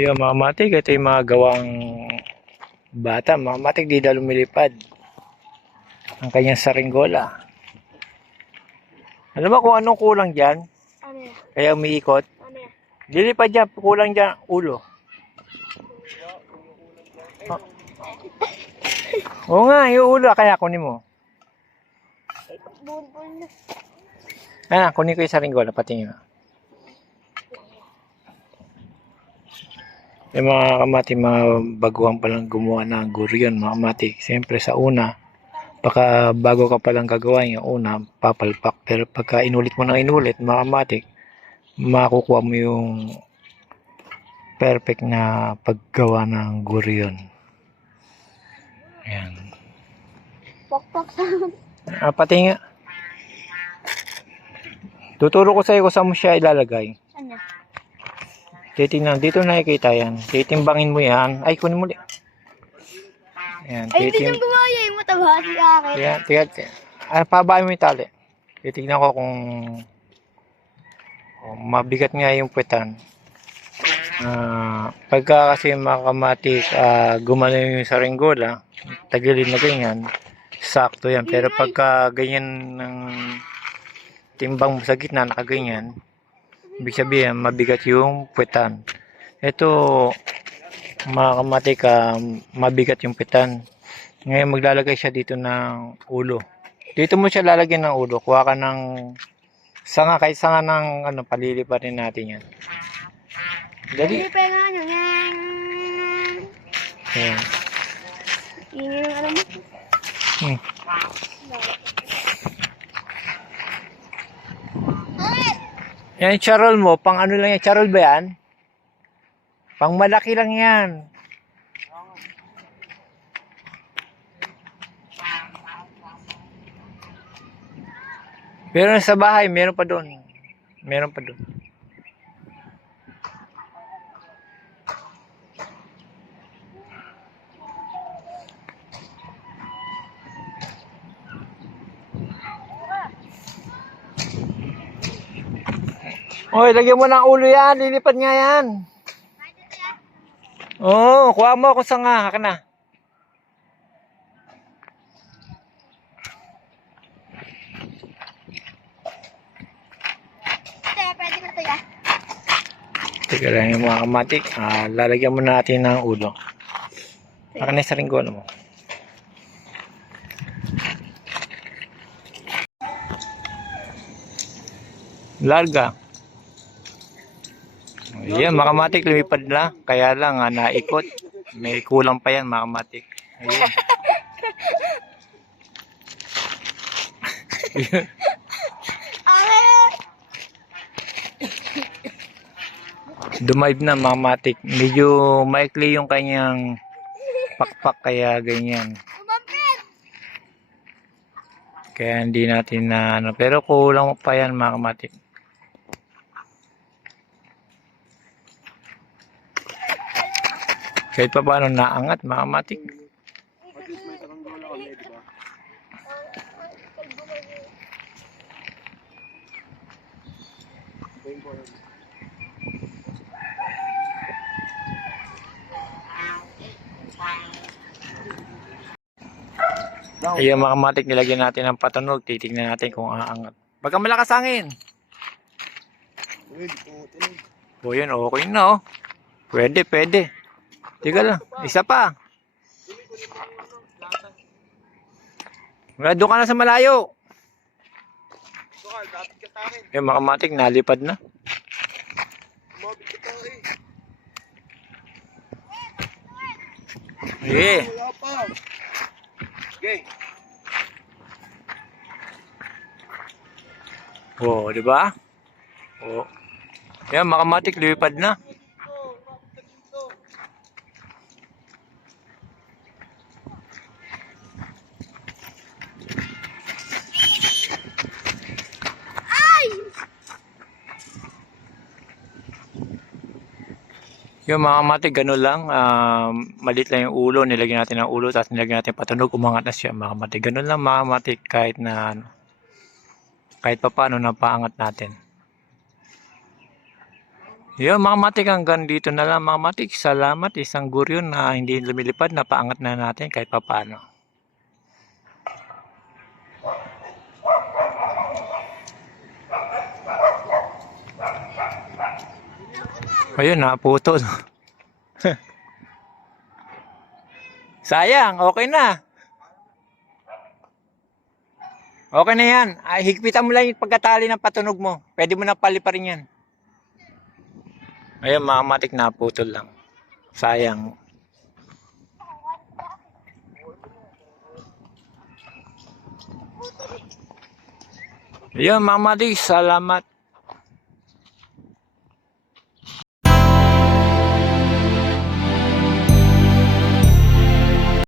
Yung mga matik, ito yung mga gawang bata. Mga matik, di na lumilipad ang kanyang saringgola. Alam mo kung anong kulang dyan? Ano yan? Kaya umiikot? Ano yan? Lilipad dyan, kulang dyan, ulo. Oh. Oo nga, yung ulo, kaya kunin mo. Bubol na. Kunin ko yung saringgola, patingin mo. Yung mga kamati, mga baguhan palang gumawa ng guryon, mga kamati. Siyempre sa una, baka bago ka palang gagawa yung una, papalpak. Pero pagka inulit mo na inulit, mga kamati, makukuha mo yung perfect na paggawa ng guryon. Ayan. Pokpok sound. Pati nga. Tuturo ko sa iyo kung saan mo siya ilalagay. Ano? Titingnan, dito nakikita yan. Titimbangin mo yan. Ay, kunin mo ulit. Ayan, Ay, hindi niyang gumaya yung mataba si akin. Ayan, tigat. Pabahay mo yung tali. Titignan ko kung mabigat nga yung puwetan. Pagka kasi makamatik, gumano yung saringgola, tagilid na ganyan, sakto yan. Pero pagka ganyan ng timbang mo sa gitna, nakaganyan, ibig sabihin, mabigat yung puwetan. Ito, mga kamatik, mabigat yung puwetan. Ngayon, maglalagay siya dito ng ulo. Dito mo siya lalagyan ng ulo. Kuha ka ng sanga, kahit sanga ng paliliparin natin yan. Dali. Hindi pa nga nyo. Yan. Ayan. Hindi nang alam mo. Yan yung charol mo, pang ano lang yan, charol ba yan? Pang malaki lang yan. Pero sa bahay, meron pa doon. Meron pa doon. Oy, lagyan mo ng ulo yan. Lilipad nga yan. Oo, kuha mo kung sanga. Haka na. Pwede na ito yan. Teka lang yung mga kamatik. Lalagyan mo natin ng ulo. Haka na yung saringgola mo. Larga. Ayan, makamatik, lumipad na. Kaya lang, naikot. May kulang pa yan, makamatik. Ayan. Dumive na, makamatik. Medyo maikli yung kanyang pakpak, kaya ganyan. Kaya hindi natin na pero kulang pa yan, makamatik. Kahit pa paano naangat, makamatik. Ayan, makamatik, nilagyan natin ng patunog. Titignan natin kung aangat. Baka malakas angin. O yun, okay na oh. Pwede, pwede. Tiga lang, isa pa. Doon ka na sa malayo. Yung makamatik, nalipad na. Yeah. Oh, di ba? Oh. Yan, makamatik, lipad na. Yung mga kamatik, gano'n lang. Maliit lang yung ulo. Nilagyan natin ng ulo, tapos nilagyan natin patunog. Umangat na siya, mga kamatik. Gano'n lang, mga kamatik. Kahit pa paano napaangat natin. Yun, mga matik, hanggang dito na lang mga matik. Salamat, isang guryo na hindi lumilipad, napaangat na natin kahit papaano. Ayun, naputol. Sayang, okay na. Okay na yan. Ay, higpitan mo lang yung pagkatali ng patunog mo. Pwede mo na paliparin yan. Ayun, mga matik, naputol lang. Sayang. Ayun, mga matik, salamat.